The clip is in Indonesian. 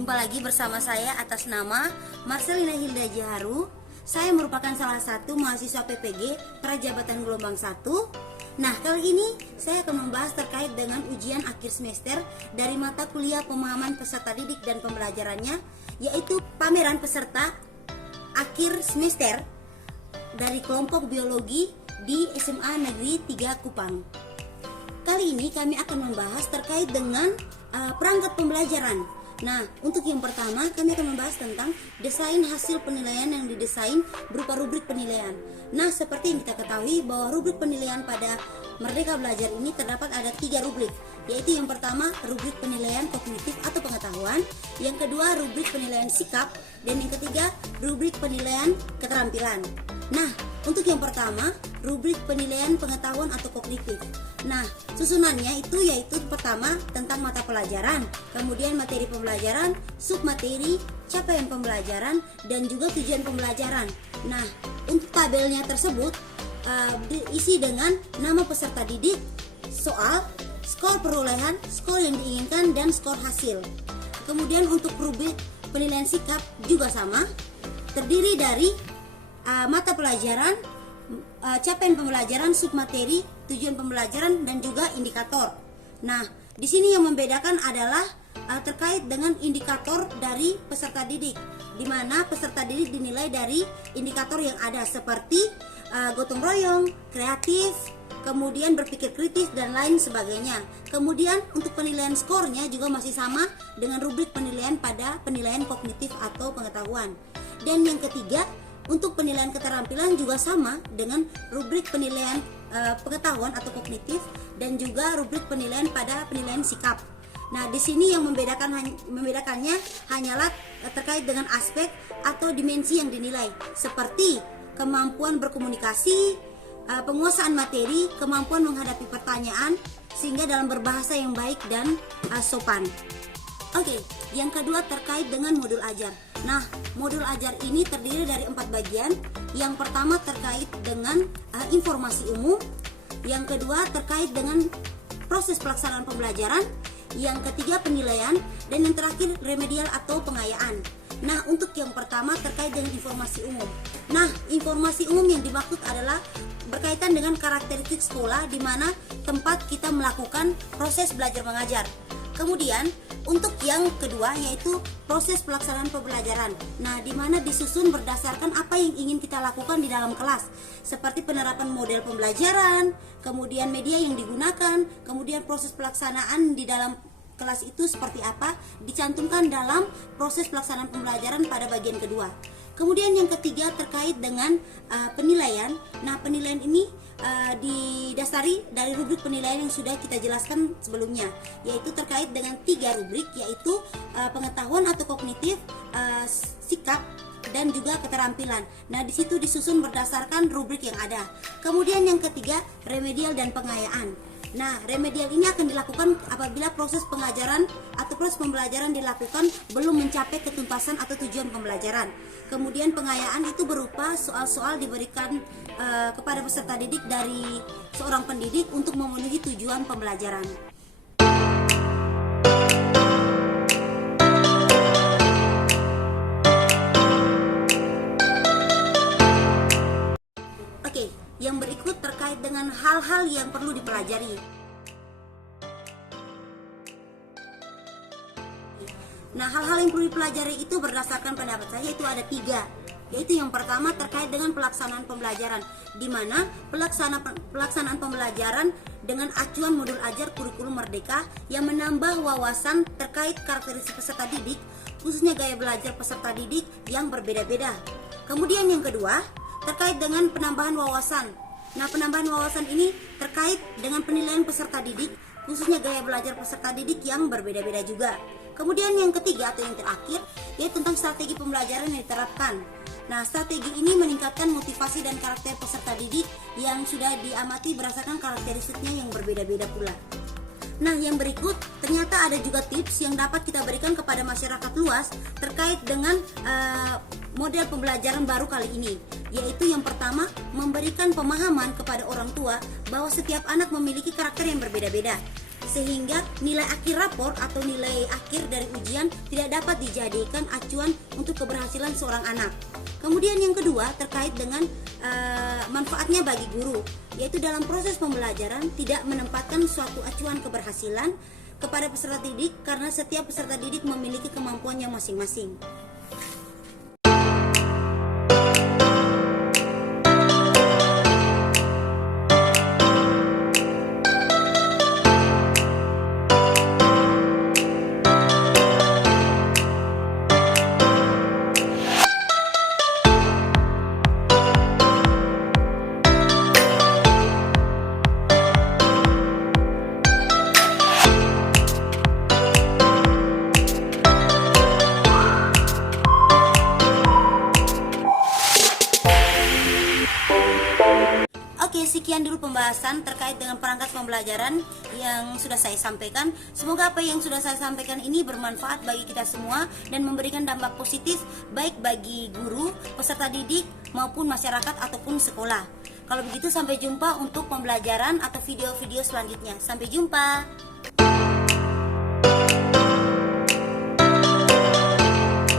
Jumpa lagi bersama saya atas nama Marcelina Hilda Jaharu. Saya merupakan salah satu mahasiswa PPG Prajabatan Gelombang 1. Nah, kali ini saya akan membahas terkait dengan ujian akhir semester dari mata kuliah pemahaman peserta didik dan pembelajarannya, yaitu pameran peserta akhir semester dari kelompok biologi di SMA Negeri 3 Kupang. Kali ini kami akan membahas terkait dengan perangkat pembelajaran. Nah, untuk yang pertama kami akan membahas tentang desain hasil penilaian yang didesain berupa rubrik penilaian. Nah, seperti yang kita ketahui bahwa rubrik penilaian pada Merdeka Belajar ini terdapat ada 3 rubrik, yaitu yang pertama rubrik penilaian kognitif atau pengetahuan, yang kedua rubrik penilaian sikap, dan yang ketiga rubrik penilaian keterampilan. Nah, untuk yang pertama, rubrik penilaian pengetahuan atau kognitif. Nah, susunannya itu yaitu pertama tentang mata pelajaran, kemudian materi pembelajaran, submateri, capaian pembelajaran, dan juga tujuan pembelajaran. Nah, untuk tabelnya tersebut diisi dengan nama peserta didik, soal, skor perolehan, skor yang diinginkan, dan skor hasil. Kemudian untuk rubrik penilaian sikap juga sama, terdiri dari mata pelajaran, capaian pembelajaran, submateri, tujuan pembelajaran, dan juga indikator. Nah, di sini yang membedakan adalah terkait dengan indikator dari peserta didik, di mana peserta didik dinilai dari indikator yang ada seperti gotong royong, kreatif, kemudian berpikir kritis, dan lain sebagainya. Kemudian untuk penilaian skornya juga masih sama dengan rubrik penilaian pada penilaian kognitif atau pengetahuan. Dan yang ketiga, untuk penilaian keterampilan juga sama dengan rubrik penilaian pengetahuan atau kognitif, dan juga rubrik penilaian pada penilaian sikap. Nah, di sini yang membedakannya hanyalah terkait dengan aspek atau dimensi yang dinilai, seperti kemampuan berkomunikasi, penguasaan materi, kemampuan menghadapi pertanyaan, sehingga dalam berbahasa yang baik dan sopan. Oke, yang kedua terkait dengan modul ajar. Nah, modul ajar ini terdiri dari 4 bagian. Yang pertama terkait dengan informasi umum, yang kedua terkait dengan proses pelaksanaan pembelajaran, yang ketiga penilaian, dan yang terakhir remedial atau pengayaan. Nah, untuk yang pertama terkait dengan informasi umum. Nah, informasi umum yang dimaksud adalah berkaitan dengan karakteristik sekolah di mana tempat kita melakukan proses belajar mengajar. Kemudian untuk yang kedua yaitu proses pelaksanaan pembelajaran. Nah, di mana disusun berdasarkan apa yang ingin kita lakukan di dalam kelas, seperti penerapan model pembelajaran, kemudian media yang digunakan, kemudian proses pelaksanaan di dalam kelas itu seperti apa, dicantumkan dalam proses pelaksanaan pembelajaran pada bagian kedua. Kemudian yang ketiga terkait dengan penilaian. Nah, penilaian ini didasari dari rubrik penilaian yang sudah kita jelaskan sebelumnya, yaitu terkait dengan 3 rubrik, yaitu pengetahuan atau kognitif, sikap, dan juga keterampilan. Nah, di situ disusun berdasarkan rubrik yang ada. Kemudian yang ketiga remedial dan pengayaan. Nah, remedial ini akan dilakukan apabila proses pengajaran atau proses pembelajaran dilakukan belum mencapai ketuntasan atau tujuan pembelajaran. Kemudian pengayaan itu berupa soal-soal diberikan kepada peserta didik dari seorang pendidik untuk memenuhi tujuan pembelajaran. Oke, yang berikut terkait dengan hal-hal yang perlu dipelajari. Nah, hal-hal yang perlu dipelajari itu berdasarkan pendapat saya itu ada 3. Yaitu yang pertama terkait dengan pelaksanaan pembelajaran, di mana pelaksanaan pembelajaran dengan acuan modul ajar kurikulum Merdeka yang menambah wawasan terkait karakteristik peserta didik, khususnya gaya belajar peserta didik yang berbeda-beda. Kemudian yang kedua terkait dengan penambahan wawasan. Nah, penambahan wawasan ini terkait dengan penilaian peserta didik, khususnya gaya belajar peserta didik yang berbeda-beda juga. Kemudian yang ketiga atau yang terakhir yaitu tentang strategi pembelajaran yang diterapkan. Nah, strategi ini meningkatkan motivasi dan karakter peserta didik yang sudah diamati berdasarkan karakteristiknya yang berbeda-beda pula. Nah, yang berikut ternyata ada juga tips yang dapat kita berikan kepada masyarakat luas terkait dengan model pembelajaran baru kali ini, yaitu yang pertama memberikan pemahaman kepada orang tua bahwa setiap anak memiliki karakter yang berbeda-beda. sehingga nilai akhir rapor atau nilai akhir dari ujian tidak dapat dijadikan acuan untuk keberhasilan seorang anak. Kemudian yang kedua terkait dengan manfaatnya bagi guru, yaitu dalam proses pembelajaran tidak menempatkan suatu acuan keberhasilan kepada peserta didik karena setiap peserta didik memiliki kemampuannya masing-masing. Oke, sekian dulu pembahasan terkait dengan perangkat pembelajaran yang sudah saya sampaikan. Semoga apa yang sudah saya sampaikan ini bermanfaat bagi kita semua dan memberikan dampak positif baik bagi guru, peserta didik maupun masyarakat ataupun sekolah. Kalau begitu sampai jumpa untuk pembelajaran atau video-video selanjutnya. Sampai jumpa.